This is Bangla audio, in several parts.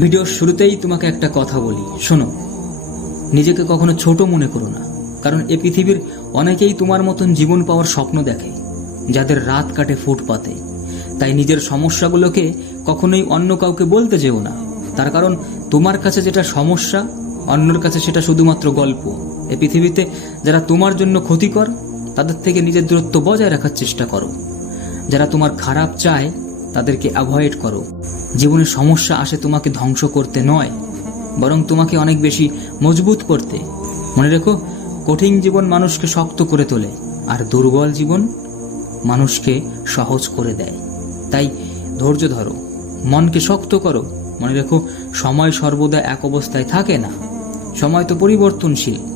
ভিডিওর শুরুতেই তোমাকে একটা কথা বলি, শোনো। নিজেকে কখনো ছোট মনে করো না, কারণ এ পৃথিবীর অনেকেই তোমার মতন জীবন পাওয়ার স্বপ্ন দেখে, যাদের রাত কাটে ফুটপাতে। তাই নিজের সমস্যাগুলোকে কখনোই অন্য কাউকে বলতে যেও না। তার কারণ, তোমার কাছে যেটা সমস্যা, অন্যর কাছে সেটা শুধুমাত্র গল্প। এ পৃথিবীতে যারা তোমার জন্য ক্ষতিকর তাদের থেকে নিজের দূরত্ব বজায় রাখার চেষ্টা করো। যারা তোমার খারাপ চায়, তাদেরকে অ্যাভয়েড করো। জীবনে সমস্যা আসে তোমাকে ধ্বংস করতে নয়, বরং তোমাকে অনেক বেশি মজবুত করতে। মনে রেখো, কঠিন জীবন মানুষকে শক্ত করে তোলে, আর দুর্বল জীবন মানুষকে সহজ করে দেয়। তাই ধৈর্য ধরো, মনকে শক্ত করো। মনে রেখো, সময় সর্বদা এক অবস্থায় থাকে না। সময় তো পরিবর্তনশীল।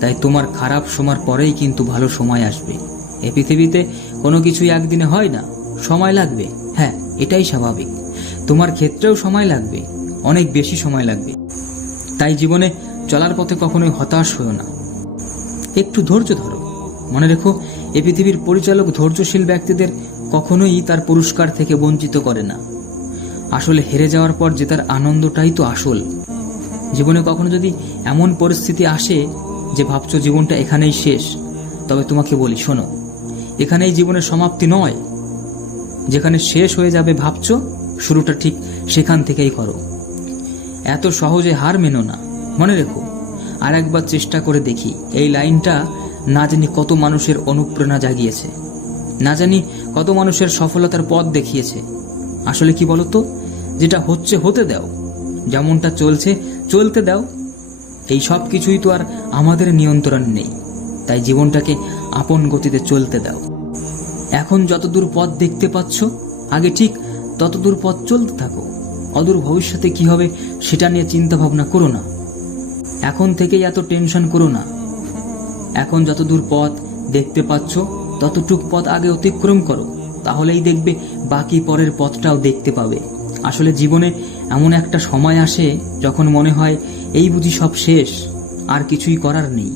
তাই তোমার খারাপ সময়ের পরেই কিন্তু ভালো সময় আসবে। এ পৃথিবীতে কোনো কিছুই একদিনে হয় না, সময় লাগবে। হ্যাঁ এটাই স্বাভাবিক। তোমার ক্ষেত্রেও সময় লাগবে, অনেক বেশি সময় লাগবে। তাই জীবনে চলার পথে কখনোই হতাশ হও না। একটু ধৈর্য ধরো। মনে রেখো, এ পৃথিবীর পরিচালক ধৈর্যশীল ব্যক্তিদের কখনোই তার পুরস্কার থেকে বঞ্চিত করে না। আসলে হেরে যাওয়ার পর জেতার আনন্দটাই তো আসল। জীবনে কখনো যদি এমন পরিস্থিতি আসে যে ভাবছ জীবনটা এখানেই শেষ, তবে তোমাকে বলি, শোনো, এখানেই জীবনের সমাপ্তি নয়। যেখানে শেষ হয়ে যাবে ভাবছ, শুরুটা ঠিক সেখান থেকেই করো। এত সহজে হার মেনো না, মনে রেখো। আর একবার চেষ্টা করে দেখি, এই লাইনটা না জানি কত মানুষের অনুপ্রেরণা জাগিয়েছে, না জানি কত মানুষের সফলতার পথ দেখিয়েছে। আসলে কি বলতো, যেটা হচ্ছে হতে দাও, যেমনটা চলছে চলতে দাও এই সব কিছুই তো আর আমাদের নিয়ন্ত্রণ নেই। তাই জীবনটাকে আপন গতিতে চলতে দাও। এখন যতদূর পথ দেখতে পাচ্ছ, আগে ঠিক ততদূর পথ চলতে থাকো। অদূর ভবিষ্যতে কি হবে সেটা নিয়ে চিন্তা ভাবনা করো না। এখন থেকেই এত টেনশন করো না। এখন যতদূর পথ দেখতে পাচ্ছ, ততটুক পথ আগে অতিক্রম করো। তাহলেই দেখবে বাকি পরের পথটাও দেখতে পাবে। আসলে জীবনে এমন একটা সময় আসে যখন মনে হয় এই বুঝি সব শেষ, আর কিছুই করার নেই।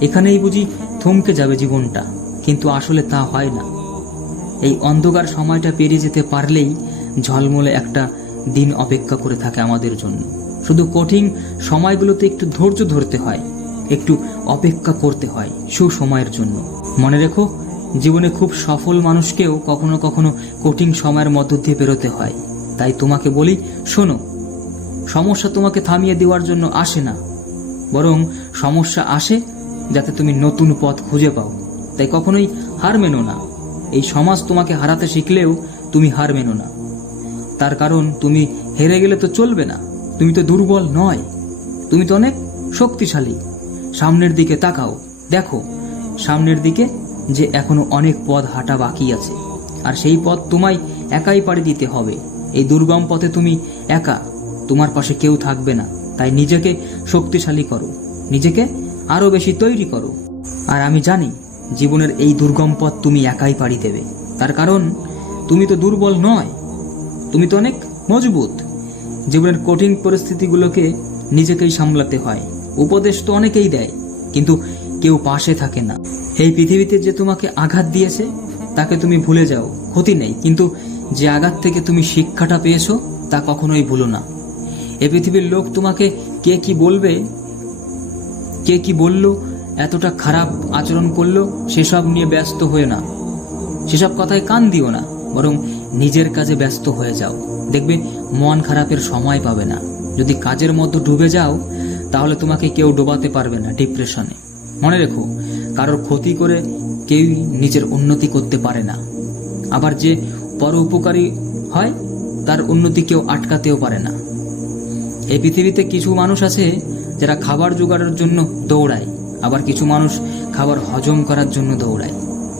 এখানেই বুঝি থমকে যাবে জীবনটা, কিন্তু আসলে তা হয় না। এই অন্ধকার সময়টা পেরিয়ে যেতে পারলেই ঝলমলে একটা দিন অপেক্ষা করে থাকে আমাদের জন্য। শুধু কঠিন সময়গুলোতে একটু ধৈর্য ধরতে হয়, একটু অপেক্ষা করতে হয় সুসময়ের জন্য। মনে রেখো, জীবনে খুব সফল মানুষকেও কখনো কখনো কঠিন সময়ের মধ্য দিয়ে বেরোতে হয়। তাই তোমাকে বলি, শোনো সমস্যা তোমাকে থামিয়ে দেওয়ার জন্য আসে না। বরং সমস্যা আসে যাতে তুমি নতুন পথ খুঁজে পাও। তাই কখনোই হার মেনো না। এই সমাজ তোমাকে হারাতে শিখলেও তুমি হার মেনো না। তার কারণ তুমি হেরে গেলে তো চলবে না। তুমি তো দুর্বল নয়। তুমি তো অনেক শক্তিশালী। সামনের দিকে তাকাও। দেখো, সামনের দিকে যে এখনও অনেক পথ হাঁটা বাকি আছে। আর সেই পথ তোমায় একাই পাড়ি দিতে হবে। এই দুর্গম পথে তুমি একা। তোমার পাশে কেউ থাকবে না। তাই নিজেকে শক্তিশালী করো। নিজেকে আরও বেশি তৈরি করো। আর আমি জানি, জীবনের এই দুর্গম পথ তুমি একাই পাড়ি দেবে। তার কারণ, তুমি তো দুর্বল নয়। তুমি তো অনেক মজবুত। জীবনের কঠিন পরিস্থিতিগুলোকে নিজেকেই সামলাতে হয়। উপদেশ তো অনেকেই দেয়, কিন্তু কেউ পাশে থাকে না। এই পৃথিবীতে যে তোমাকে আঘাত দিয়েছে, তাকে তুমি ভুলে যাও। ক্ষতি নেই, কিন্তু যে আঘাত থেকে তুমি শিক্ষাটা পেয়েছ, তা কখনোই ভুলো না। এ পৃথিবীর লোক তোমাকে কে কি বলবে? কে কি বলল? এতটা খারাপ আচরণ করল, সেসব নিয়ে ব্যস্ত হয়ে না। সেসব কথায় কান দিও না, বরং নিজের কাজে ব্যস্ত হয়ে যাও। দেখবে মন খারাপের সময় পাবে না। যদি কাজের মধ্যে ডুবে যাও, তাহলে তোমাকে কেউ ডোবাতে পারবে না ডিপ্রেশনে। মনে রেখো, কারোর ক্ষতি করে কেউই নিজের উন্নতি করতে পারে না। আবার যে পর উপকারী হয়, তার উন্নতি কেউ আটকাতেও পারে না। এই পৃথিবীতে কিছু মানুষ আছে যারা খাবার জোগাড়ের জন্য দৌড়ায়, আবার কিছু মানুষ খাবার হজম করার জন্য দৌড়ায়।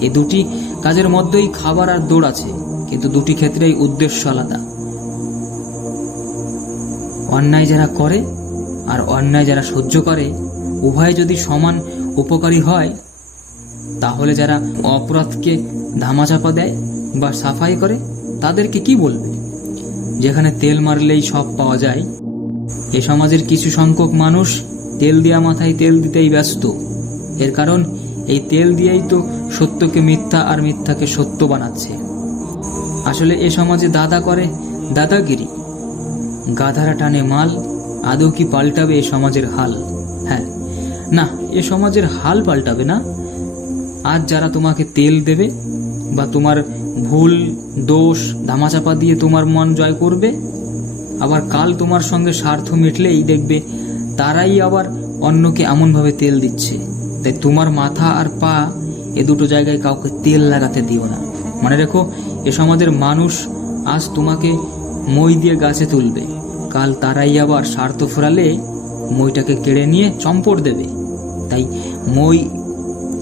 এই দুটি কাজের মধ্যেই খাবার আর দৌড় আছে, কিন্তু দুটি ক্ষেত্রেই উদ্দেশ্য আলাদা। অন্যায় যারা করে আর অন্যায় যারা সহ্য করে, উভয় যদি সমান উপকারী হয়, তাহলে যারা অপরাধকে ধামাচাপা দেয় বা সাফাই করে, তাদেরকে কি বলবে? যেখানে তেল মারলেই সব পাওয়া যায় এ সমাজের কিছু সংখ্যক মানুষ তেল দেওয়া মাথায় তেল দিতেই ব্যস্ত। এর কারণ, এই তেল দিয়েই তো সত্যকে মিথ্যা আর মিথ্যাকে সত্য বানাচ্ছে। আসলে এ সমাজে দাদা করে দাদাগিরি। গাধারা টানে মাল, আদৌ কি পাল্টাবে এ সমাজের হাল? হ্যাঁ না, এ সমাজের হাল পাল্টাবে না। আজ যারা তোমাকে তেল দেবে বা তোমার ভুল, দোষ, ধামাচাপা দিয়ে তোমার মন জয় করবে আবার কাল তোমার সঙ্গে স্বার্থ মিটলেই দেখবে তারাই আবার অন্যকে এমনভাবে তেল দিচ্ছে। তাই তোমার মাথা আর পা এ দুটো জায়গায় কাউকে তেল লাগাতে দিও না। মনে রেখো, এ সমাজের মানুষ আজ তোমাকে মই দিয়ে গাছে তুলবে। কাল তারাই আবার স্বার্থ ফোরালে মইটাকে কেড়ে নিয়ে চম্পট দেবে। তাই মই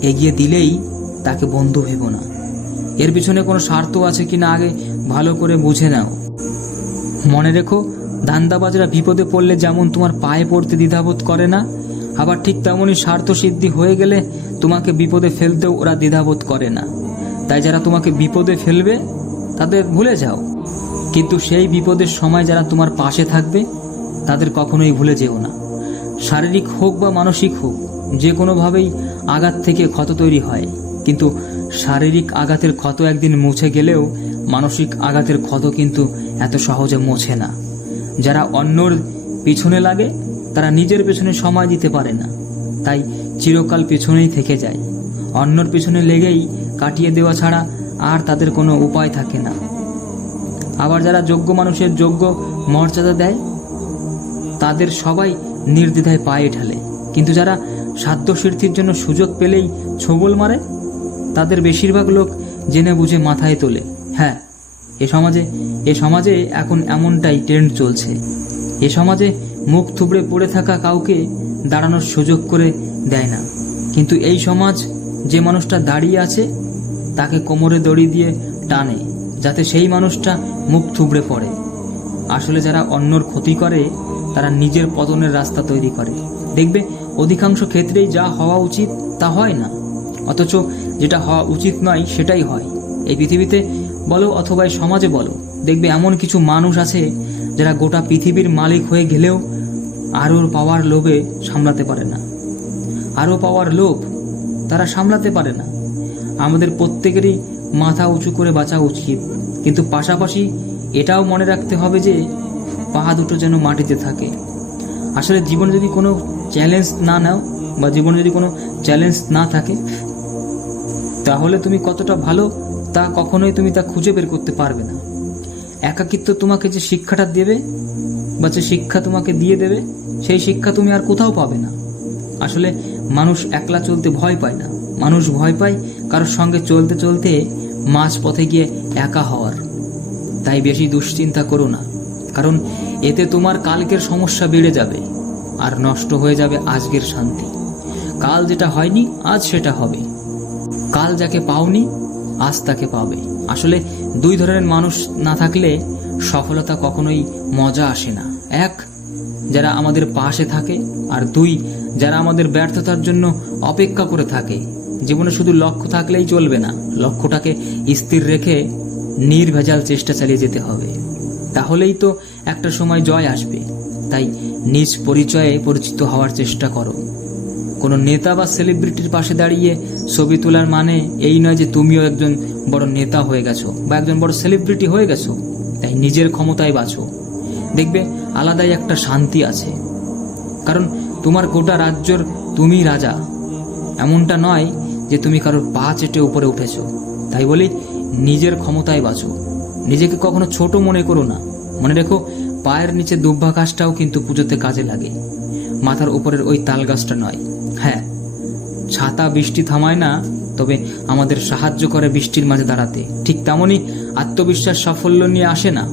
এগিয়ে দিলেই তাকে বন্ধু ভেবো না। এর পিছনে কোনো স্বার্থ আছে কিনা আগে ভালো করে বুঝে নাও। মনে রেখো ধান্দাবাজরা বিপদে পড়লে যেমন তোমার পায়ে পড়তে দ্বিধাবোধ করে না, আবার ঠিক তেমনই স্বার্থ সিদ্ধি হয়ে গেলে তোমাকে বিপদে ফেলতেও ওরা দ্বিধাবোধ করে না। তাই যারা তোমাকে বিপদে ফেলবে, তাদের ভুলে যাও। কিন্তু সেই বিপদের সময় যারা তোমার পাশে থাকবে, তাদের কখনোই ভুলে যেও না। শারীরিক হোক বা মানসিক হোক, যে কোনোভাবেই আঘাত থেকে ক্ষত তৈরি হয়। কিন্তু শারীরিক আঘাতের ক্ষত একদিন মুছে গেলেও মানসিক আঘাতের ক্ষত কিন্তু এত সহজে মোছে না। যারা অন্যর পিছনে লাগে, তারা নিজের পেছনে সময় দিতে পারে না। তাই চিরকাল পিছনেই থেকে যায়। অন্যর পিছনে লেগেই কাটিয়ে দেওয়া ছাড়া আর তাদের কোনো উপায় থাকে না। আবার যারা যোগ্য মানুষের যোগ্য মর্যাদা দেয়, তাদের সবাই নির্দ্বিধায় পায়ে ঢালে। কিন্তু যারা সাধ্য সিদ্ধির জন্য সুযোগ পেলেই ছবল মারে তাদের বেশিরভাগ লোক জেনে বুঝে মাথায় তোলে। হ্যাঁ এ সমাজে এ সমাজে এখন এমনটাই ট্রেন্ড চলছে। এ সমাজে মুখ থুবড়ে পড়ে থাকা কাউকে দাঁড়ানোর সুযোগ করে দেয় না। কিন্তু এই সমাজ যে মানুষটা দাঁড়িয়ে আছে, তাকে কোমরে দড়ি দিয়ে টানে, যাতে সেই মানুষটা মুখ থুবড়ে পড়ে। আসলে যারা অন্যর ক্ষতি করে, তারা নিজের পতনের রাস্তা তৈরি করে। দেখবে, অধিকাংশ ক্ষেত্রেই যা হওয়া উচিত তা হয় না। অথচ যেটা হওয়া উচিত নয় সেটাই হয়। এই পৃথিবীতে বলো অথবা সমাজে বলো, দেখবে এমন কিছু মানুষ আছে যারা গোটা পৃথিবীর মালিক হয়ে গেলেও আরও পাওয়ার লোভে সামলাতে পারে না। আরও পাওয়ার লোভ তারা সামলাতে পারে না। আমাদের প্রত্যেকেরই মাথা উঁচু করে বাঁচা উচিত। কিন্তু পাশাপাশি এটাও মনে রাখতে হবে যে পা দুটো যেন মাটিতে থাকে। আসলে জীবনে যদি কোনো চ্যালেঞ্জ না নাও বা জীবনে যদি কোনো চ্যালেঞ্জ না থাকে তাহলে তুমি কতটা ভালো, তা কখনোই তুমি তা খুঁজে বের করতে পারবে না। একাকিত্ব তোমাকে যে শিক্ষাটা দেবে বা যে শিক্ষা তোমাকে দিয়ে দেবে, সেই শিক্ষা তুমি আর কোথাও পাবে না। আসলে মানুষ একলা চলতে ভয় পায় না। মানুষ ভয় পায় কারোর সঙ্গে চলতে চলতে মাঝ পথে গিয়ে একা হওয়ার। তাই বেশি দুশ্চিন্তা করো না, কারণ এতে তোমার কালকের সমস্যা বেড়ে যাবে আর নষ্ট হয়ে যাবে আজকের শান্তি। কাল যেটা হয়নি, আজ সেটা হবে। কাল যাকে পাওনি, আজ তাকে পাবে। আসলে দুই ধরনের মানুষ না থাকলে সফলতা কখনোই মজা আসে না। এক, যারা আমাদের পাশে থাকে, আর দুই, যারা আমাদের ব্যর্থতার জন্য অপেক্ষা করে থাকে। জীবনে শুধু লক্ষ্য থাকলেই চলবে না। লক্ষ্যটাকে স্থির রেখে নির্ভেজাল চেষ্টা চালিয়ে যেতে হবে। তাহলেই তো একটা সময় জয় আসবে। তাই নিজ পরিচয়ে পরিচিত হওয়ার চেষ্টা করো। কোনো নেতা বা সেলিব্রিটির পাশে দাঁড়িয়ে ছবি তোলার মানে এই নয় যে তুমিও একজন বড় নেতা হয়ে গেছো বা একজন বড় সেলিব্রিটি হয়ে গেছো, তাই নিজের ক্ষমতায় বাঁচো। দেখবে আলাদাই একটা শান্তি আছে। কারণ তোমার গোটা রাজ্যর তুমি রাজা। এমনটা নয় যে তুমি কারোর পা চেটে উপরে উঠেছো। তাই বলি নিজের ক্ষমতায় বাঁচো। নিজেকে কখনো ছোট মনে করো না। মনে রেখো পায়ের নিচে দুব্বাকাশটাও কিন্তু পুজোতে কাজে লাগে। মাথার উপরের ওই তাল গাছটা নয়। হ্যাঁ ছাতা বৃষ্টি থামায় না, তবে আমাদের সাহায্য করে বৃষ্টির মাঝে দাঁড়াতে। ঠিক তেমনই আত্মবিশ্বাস সাফল্য নিয়ে আসে না,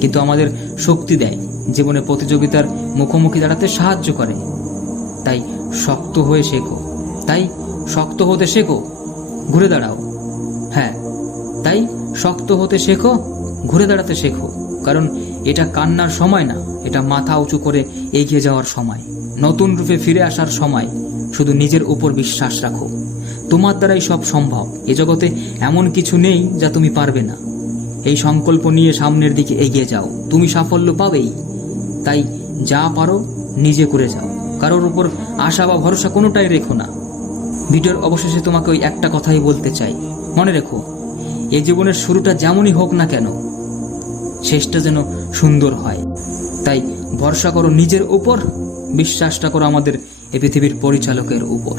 কিন্তু আমাদের শক্তি দেয়, জীবনে প্রতিযোগিতার মুখোমুখি দাঁড়াতে সাহায্য করে। তাই শক্ত হয়ে শেখো, তাই শক্ত হতে শেখো, ঘুরে দাঁড়াও। হ্যাঁ তাই শক্ত হতে শেখো, ঘুরে দাঁড়াতে শেখো, কারণ এটা কান্নার সময় না, এটা মাথা উঁচু করে এগিয়ে যাওয়ার সময়। নতুন রূপে ফিরে আসার সময় শুধু নিজের উপর বিশ্বাস রাখো। তোমার দ্বারাই সব সম্ভব। এ জগতে এমন কিছু নেই যা তুমি পারবে না। এই সংকল্প নিয়ে সামনের দিকে এগিয়ে যাও। তুমি সাফল্য পাবেই। তাই যা পারো নিজে করে যাও। কারোর উপর আশা বা ভরসা কোনোটাই রেখো না। ভিডিওর অবশেষে তোমাকে ওই একটা কথাই বলতে চাই। মনে রেখো এই জীবনের শুরুটা যেমনই হোক না কেন, শেষটা যেন সুন্দর হয়। তাই ভরসা করো নিজের উপর বিশ্বাসটা করো আমাদের এ পৃথিবীর পরিচালকের উপর।